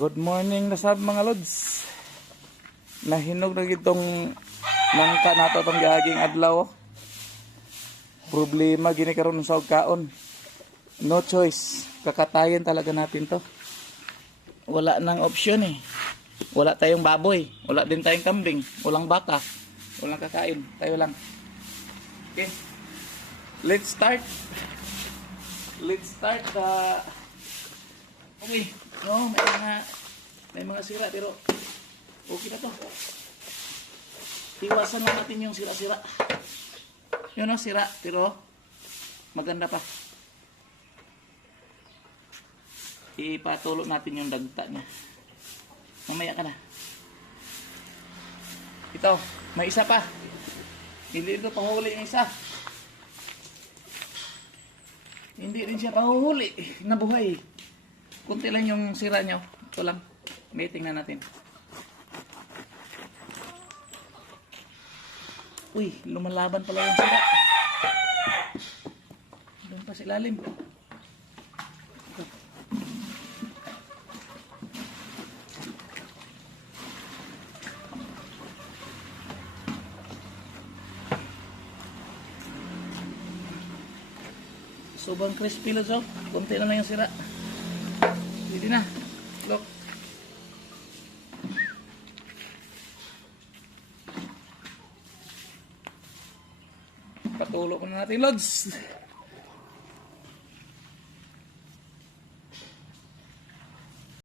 Good morning na sab mga lods. Nahinog na gitong nangka nato tong gihaging adlaw. Problema gini karon sa kaon. No choice. Kakatayin talaga natin to. Wala nang option eh. Wala tayong baboy, wala din tayong kambing, walang baka, walang kakain, tayo lang. Okay. Let's start. Okay. No, may mga sira pero okay na to. Iwasan lang natin yung sira-sira. Yun no, sira pero maganda pa. Ipatulo natin yung dagta niya. Mamaya ka na. Ito, may isa pa. Hindi ito pahuli yung isa. Hindi rin siya pahuhuli. Nabuhay. Kunti lang yung sira nyo. Ito lang. May tingnan natin. Uy, lumalaban pala yung sira. Doon pa sa ilalim. Sobrang crispy lods oh. Kunti na lang yung sira. Hindi na. Look. Patulo ko na natin lods.